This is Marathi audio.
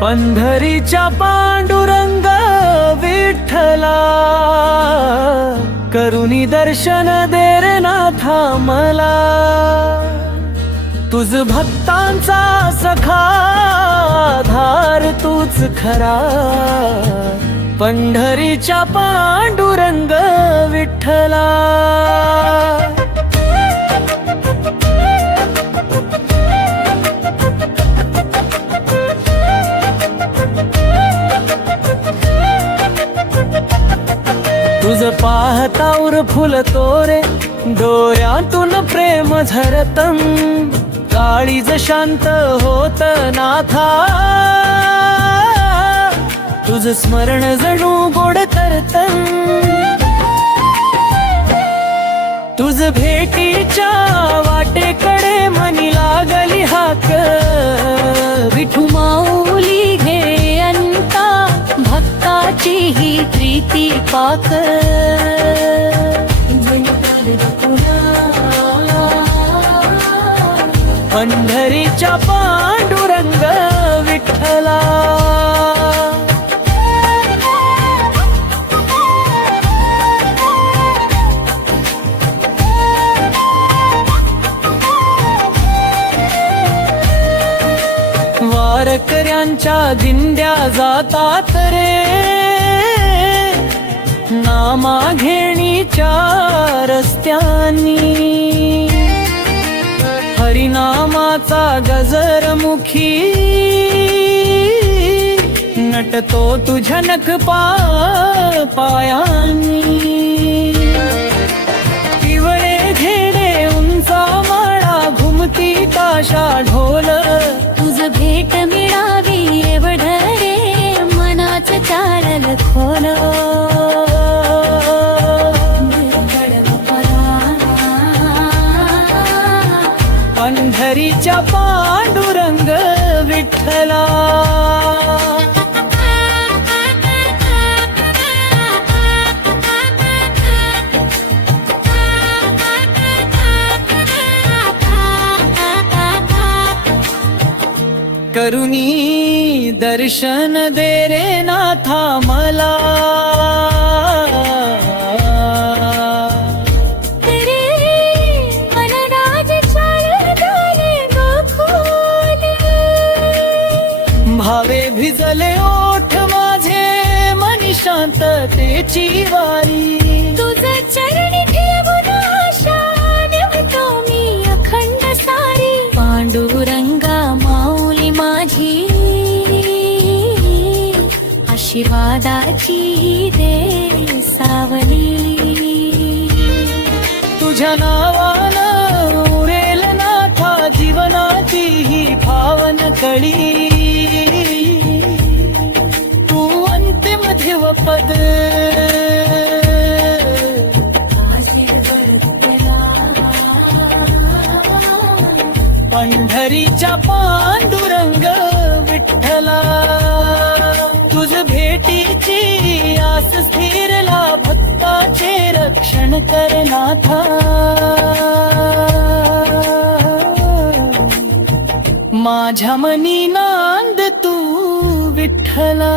पंढरीच्या पांडुरंग विठ्ठला, करुणी दर्शन दे रे नाथा मला। तुझ भक्तांचा सखा आधार तूच खरा, पंढरीच्या पांडुरंग विठ्ठला। तुझ पाहतावर फुलतो रे डोळ्यातून प्रेम झरतम, काळीज शांत होत नाथा, तुझ स्मरण जणू गोड करतम। तुझ भेटीच्या वाटेकडे मनी लागली हाक, विठू माऊली घे अंता भक्ताची ही प्रीती पाक। पंढरीच्या पांडुरंग विठ्ठला, वारकऱ्यांच्या दिंड्या जातात रे नामा घेणीच्या रस्त्यानी, हरिनामाचा गजर मुखी नटतो तुझ्या नख पायांनी। पिवळे घेणे उंचा माळा घुमती ताशा ढोल, तुझ भेट मिळावी एवढ रे मनाच चालल खोल। पंढरीच्या पांडुरंग विठ्ठला, करुणी दर्शन दे रे नाथा मला। भावे भिजले ओठ माझे मनी शांततेची वारी, तुझ चरणी ठेवून आशा नेवतो मी अखंड सारी। पांडुरंगा माऊली माझी आशीर्वादाची दे सावली, तुझ्या नावानं उरेल नाथा जीवनाची ही पावन कळी। तू अंतिम धिवपद पंढरीच्या पांडुरंग विठ्ठला, तुझ भेटीची आस स्थिरला भक्ताचे रक्षण कर नाथा। माझ्या मनी नांद तू विठ्ठला।